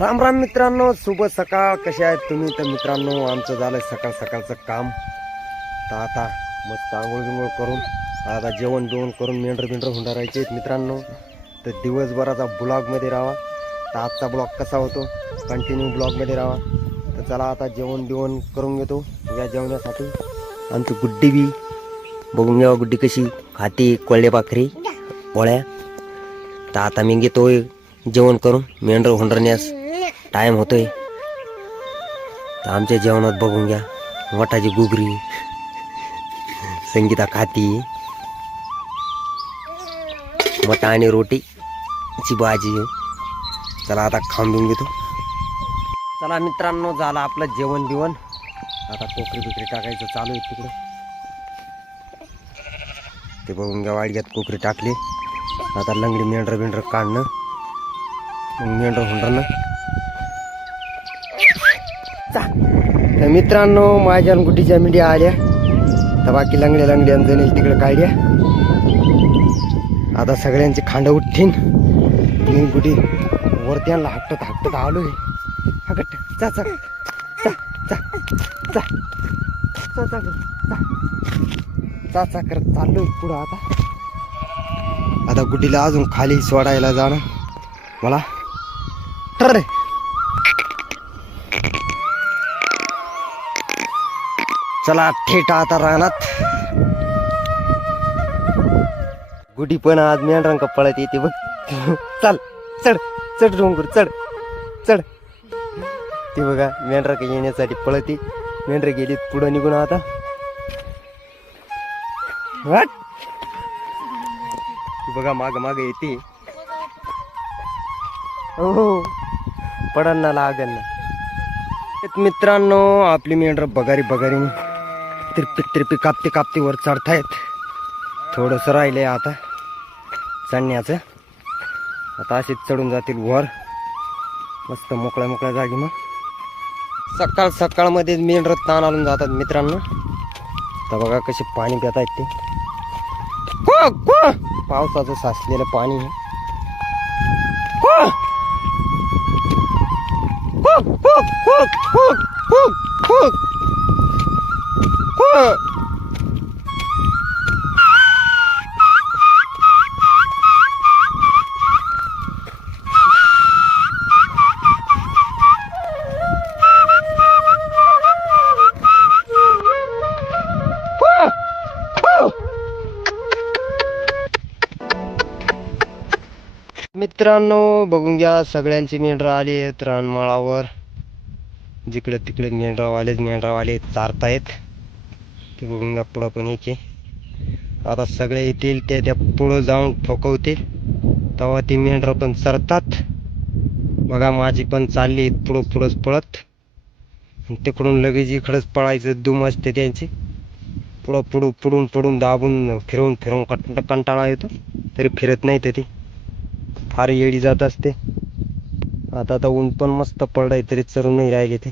राम राम मित्रांनो शुभ सकाळ. कसे आहेत तुम्ही? तर मित्रांनो आमचं झालं सकाळ सकाळचं काम. तर आता मस्त आंघोळ बिंगोळ करून आता जेवण बिवण करून मेंढर बिंढर हुंडारायचे आहेत मित्रांनो. तर दिवसभराचा ब्लॉगमध्ये राहा. तर आजचा ब्लॉग कसा होतो? कंटिन्यू ब्लॉगमध्ये राहा. तर चला आता जेवण बिवण करून घेतो. या जेवणासाठी आमची गुड्डी बी. बघून घ्यावा गुड्डी कशी खाते कोळ्या पाखरी पोळ्या. तर आता मी घेतो जेवण करून मेंढर हुंडरण्यास. टाईम होतोय. तर आमच्या जेवणात बघून घ्या. वटाची गुगरी संगीता खाती मटा आणि रोटी ची भाजी. चला आता खाऊन देऊन घेतो. चला मित्रांनो झालं आपलं जेवण बिवण. आता कोकरी बिकरी टाकायचं चालू आहे तिकडे. ते बघून घ्या वाडग्यात कोकरी टाकली. आता लंगडी मेंढर बिंढर काढणं मेंढर हुंडरणं तर मित्रांनो माझ्या गुटीच्या गुड्डीच्या मिडिया आल्या. तर बाकी लंगड्या लंगड्या जणी तिकडे काढल्या. आता सगळ्यांची खांड उठीन मी गुटी वरती आणला हट्टत हट्टत आलो आहे चा चा चा चा चा चा चा चा चा चा करत पुढं आता. आता गुड्डीला अजून खाली सोडायला जाणं. मला टर चला थेट आता रानात. गुडी पण आज मेंढरांक पळत येते बघ. चल चढ चढ डोंगर चढ चढ. ते बघा मेंढराक येण्यासाठी पळती. मेंढर गेली पुढं निघून आता. वाट बघा माग माग येते. हो, हो. पडन ना ना. मित्रांनो आपली मेंढर बघारी बघारी तिरपी तिरपी कापते कापते वर चढतायत. थोडंसं राहिलंय आता. चढण्याचं आता असेच चढून जातील वर. मस्त मोकळ्या मोकळ्या जागी मग. सकाळ सकाळमध्ये मेंढर ताण आणून जातात मित्रांनो. तर बघा कसे पाणी पित आहेत ते पावसाचं साचलेलं पाणी आहे. Mitranu bagung ya segelintir niandra ali, mitran malauhur, jikulat jikulat niandra wali, niandra wali sar. Govinda पुढं पण एके आता सगळे येतील ते त्या पुढं जाऊन ठोकवतील. तेव्हा ती मेंढर पण चरतात बघा माझी पण चालली पुढं पुढंच पळत. तिकडून लगेच इकडंच पळायचं दुम असते त्यांची. पुढं पुढं पुढून पुढून दाबून फिरवून फिरवून कंट कंटाळा येतो. तरी फिरत नाही ते ती. फार येडी जात असते. आता आता ऊन पण मस्त पडलंय तरी चरून नाही राहिले ते.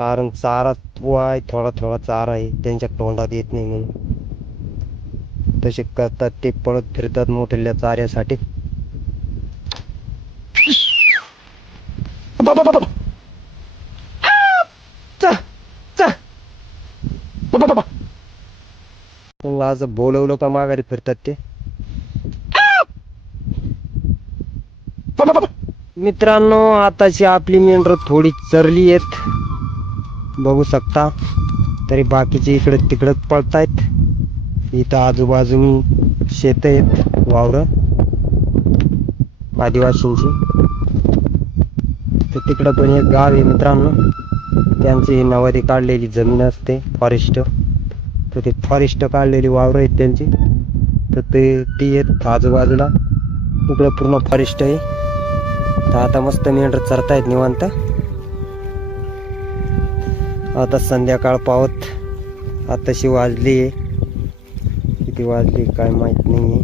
कारण चारा आहे थोडा थोडा चारा आहे. त्यांच्या तोंडात येत नाही म्हणून. तसे करतात ते पळत फिरतात मोठ्या चाऱ्यासाठी. आज बोलवलं का माघारी फिरतात ते? मित्रांनो आताची आपली मेंढर थोडी चरली आहेत. बघू शकता. तरी बाकीचे इकडे तिकडं पळतायत. इथं आजूबाजूनी शेत आहेत वावर. आदिवासींची. तर तिकडं पण एक गाव आहे मित्रांनो. त्यांची नवारी काढलेली जमीन असते फॉरेस्ट तर ते फॉरेस्ट काढलेली वावर आहेत त्यांची. तर ते ती आहेत आजूबाजूला. इकडं पूर्ण फॉरेस्ट आहे. तर आता मस्त मेंढर चरतायत निवांत. आता संध्याकाळ पावत. आताशी वाजली. आहे किती वाजली काय माहीत नाही आहे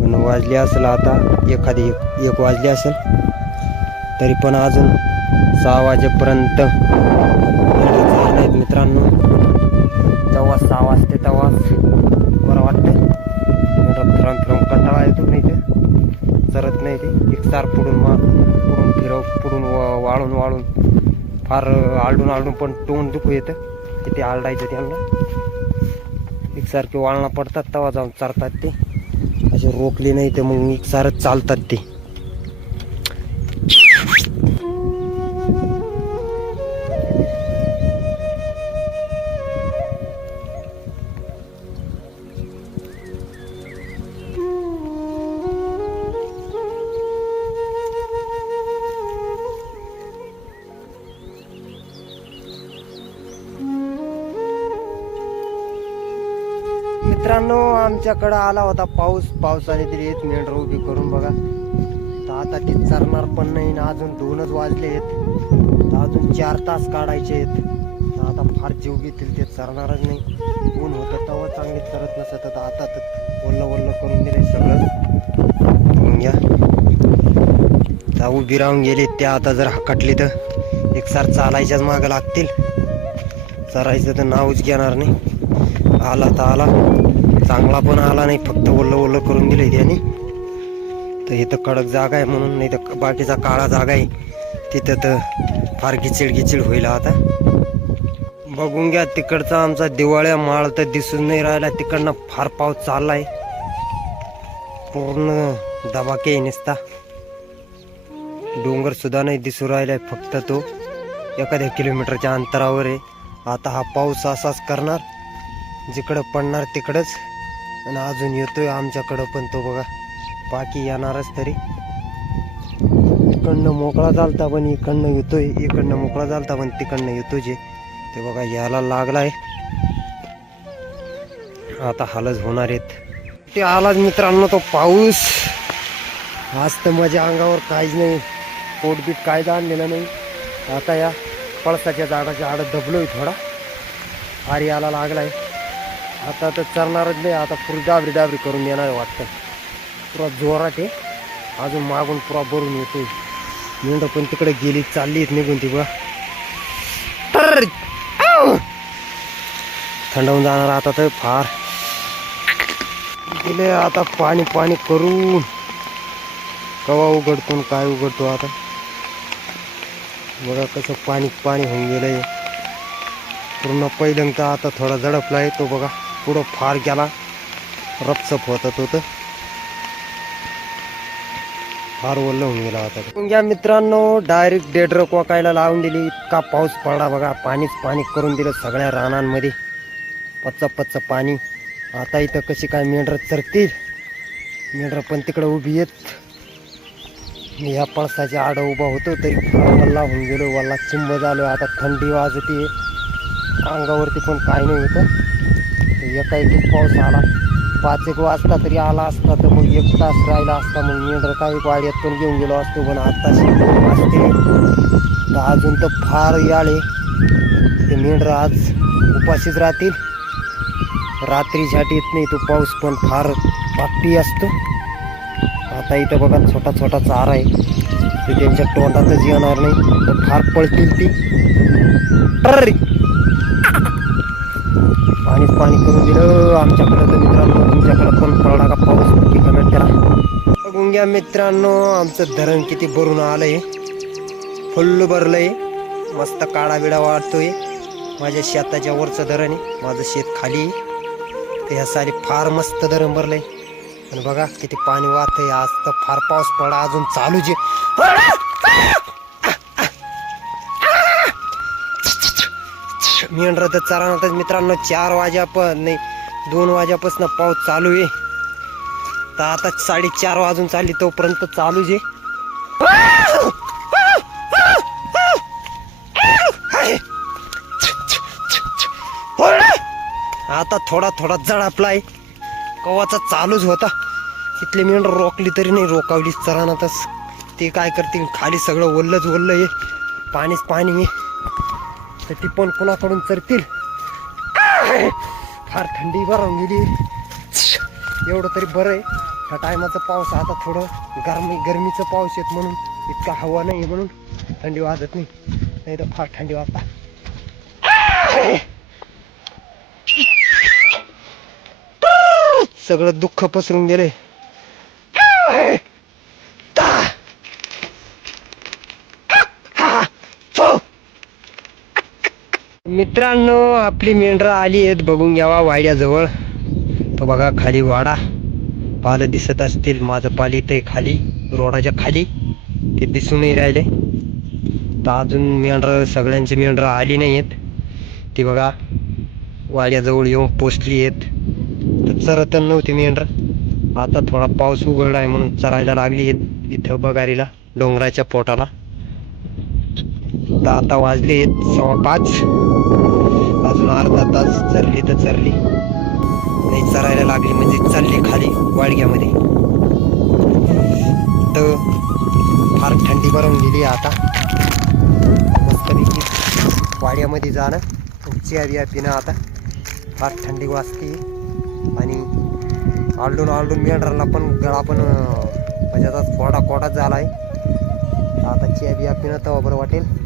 पण वाजली असेल आता. एखादी एक एक वाजली असेल. तरी पण अजून सहा वाजेपर्यंत मेंढरं मित्रांनो. जेव्हा सहा वाजते तेव्हाच बरं वाटतं मेंढरं फिरवून फिरवून कंटाळा येतो नाही ते. चरत नाही ते. एकसार पुढून मा पुढून फिरव पुढून वा- वाळून वाळून. फार आलडून आलडून पण तोंड दुखू येतं. किती आलडायचं त्यांना. एकसारखे वाळणा पडतात तेव्हा जाऊन चारतात ते. असे रोखले नाही तर मग एकसारच चालतात ते. मित्रांनो आमच्याकडं आला होता पाऊस. पावसाने दिली येत मेंढर उभी करून बघा. तर आता ते चरणार पण नाही ना अजून दोनच वाजले आहेत. तर अजून चार तास काढायचे आहेत. तर आता फार जीव घेतील ते चरणारच नाही. ऊन होतं तेव्हा चांगले चरत नसत. तर आता तर ओल्लं ओल्लं करून दिले सगळं. घ्या. तर उभी राहून गेले. ते आता जर हकटली तर एकसार चालायच्याच मागं लागतील. चरायचं तर नावच घेणार नाही. आला तर आला. चांगला पण आला नाही फक्त ओल्लं ओल्लं करून दिलं त्याने. तर इथं कडक जागा आहे म्हणून नाही तर बाकीचा काळा जागा आहे तिथं तर फार गिचिड गिचिड होईल आता. बघून घ्या तिकडचा आमचा दिवाळ्या माळ तर दिसून नाही राहिला तिकडनं फार पाऊस चालला आहे पूर्ण दबाके आहे नुसता. डोंगर सुद्धा नाही दिसू राहिलाय फक्त तो एखाद्या किलोमीटरच्या अंतरावर आहे. आता हा पाऊस असाच करणार जिकडं पडणार तिकडंच. आणि अजून येतोय आमच्याकडं पण तो बघा. बाकी येणारच तरी. इकडनं मोकळा चालता पण इकडनं येतोय. इकडनं मोकळा चालता पण तिकडनं येतो जे. ते बघा याला लागलाय. आता हालच होणार आहेत. ते आलाच मित्रांनो तो पाऊस. आज तर माझ्या अंगावर काहीच नाही. पोटबीट काय आणलेलं नाही. आता या पळसाच्या झाडाच्या आड दबलोय थोडा. आर याला लागलाय. आता तर चरणारच नाही. आता पुरी डाबरी डाबरी करून येणार आहे वाटतं. पुरा जोरात आहे. अजून मागून पुरा भरून येतोय. मेंढ पण तिकडे गेली चालली निघून ती बघा. टर! थंडावून जाणार आता तर फार. गेले आता पाणी पाणी करून. कवा उघडतो आणि काय उघडतो आता? बघा कसं पाणी पाणी होऊन गेलंय. पूर्ण पहिल्यांदा आता थोडा झडपलाय तो बघा. पुढं फार गेला. रपसप होता होतं फार ओल्लं होऊन गेला होता तो. मित्रांनो डायरेक्ट डेडरक वाकायला लावून दिली. इतका पाऊस पडला बघा. पाणीच पाणी करून दिलं सगळ्या रानांमध्ये. पच्च पच्च पाणी. आता इथं कशी काय मेंढर चरतील? मेंढर पण तिकडे उभी येत मी ह्या पळसाच्या आड उभा होतो तरी वल्ला होऊन गेलो. वल्ला चिंब झालो आता थंडी वाजते अंगावरती पण काही नाही होतं. एका एक पाऊस आला. पाच एक वाजता तरी आला असता तर मग एक तास राहिला असता. मग मेंढर काही वाड्यात पण घेऊन गेलो असतो. पण आत्ता असते तर अजून तर फार याळे ते मेंढर आज उपाशीच राहतील. रात्री झाट येत नाही तो पाऊस पण फार पापी असतो. आता इथं बघा छोटा छोटा चारा आहे. ते त्यांच्या तोंडातच येणार नाही. तर फार पळतील ती. टर्री. पाणीच पाणी करून दिलं. आमच्याकडं तर मित्रांनो तुमच्याकडं पण पडला का पाऊस? नक्की कमेंट करा. बघून घ्या मित्रांनो आमचं धरण किती भरून आलंय. फुल्ल भरलंय. मस्त काळा बिडा वाढतोय. माझ्या शेताच्या वरचं धरण आहे. माझं शेत खाली तर ह्या सारी फार मस्त धरण भरलंय. आणि बघा किती पाणी वाहतंय. आज तर फार पाऊस पडा अजून चालू जे मेंढर तर चालणार मित्रांनो चार वाजा पण नाही दोन वाजेपासून पाऊस चालू आहे. तर आता साडेचार वाजून चालली तोपर्यंत चालूच आहे. आता थोडा थोडा जडापलाय कवाचा चालूच होता. इथले मेंढर रोखली तरी नाही रोकावली चरानातच ते काय करतील खाली सगळं ओललंच ओल्लं आहे पाणीच पाणी आहे. तर ती पण कुणाकडून चरतील? फार थंडी बरं गेली. एवढं तरी बरं आहे. ह्या टायमाचं पाऊस आता थोडं. गरमी गरमीचं पाऊस येत म्हणून. इतका हवा नाही म्हणून. थंडी वाजत नाही. नाही तर फार थंडी वाजता. सगळं दुःख पसरून गेले मित्रांनो आपली मेंढरं आली आहेत. बघून घ्यावा वाड्याजवळ. तो बघा खाली वाडा. पालं दिसत असतील. माझं पाली ते खाली. रोडाच्या खाली. ते दिसूनही राहिले. तर अजून मेंढरं सगळ्यांची मेंढरं आली नाही आहेत ती बघा वाड्याजवळ येऊन पोचली आहेत. तर चरत नव्हती मेंढरं. आता थोडा पाऊस उघडला आहे म्हणून चरायला लागली आहेत. इथं बगारीला डोंगराच्या पोटाला. आता आता वाजले आहेत सव्वा पाच. अजून अर्धा तास चरली तर चरली नाही चरायला लागली म्हणजे चालली खाली वाडग्यामध्ये. तर फार थंडी भरून गेली आता. मस्तपैकी वाड्यामध्ये जाणं चिया बिया पिणं आता. फार थंडी वाजते. आणि आलडून आलडून मेंढराला पण गळा पण म्हणजे आता कोडा कोडाच झाला आहे आता चिया बिया पिणं तर बरं वाटेल.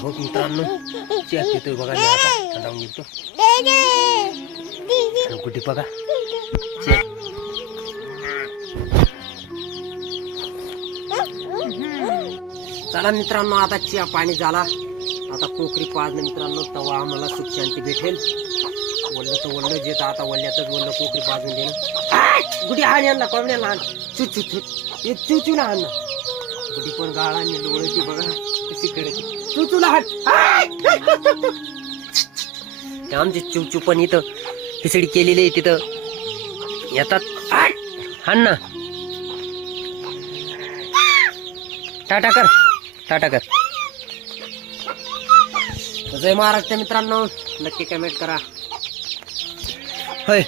हो मित्रांनो चिया पितोय बघा मी आता थंडावून निघतो आणि बघा चिया चला मित्रांनो आता चिया पाणी झाला. आता कोकरी पाजणं मित्रांनो तवा आम्हाला सुख शांती भेटेल. वल्ल तर वल्ल जेत आता वल्ल्यातच वल्ल कोकरी पाजून देणं गुडी हाण यांना कोंबड्याला हाण. चू चू चू हे चू चू ना हाण ना गुडी पण गाळा आणि डोळ्याची बघा कशी करते चू चू ना हाण ते आमची चिवचू पण इथं खिचडी केलेली आहे तिथं. येतात. हाण ना. टाटा कर. टाटा कर. जय महाराष्ट्र मित्रांनो. नक्की कमेंट करा. होय.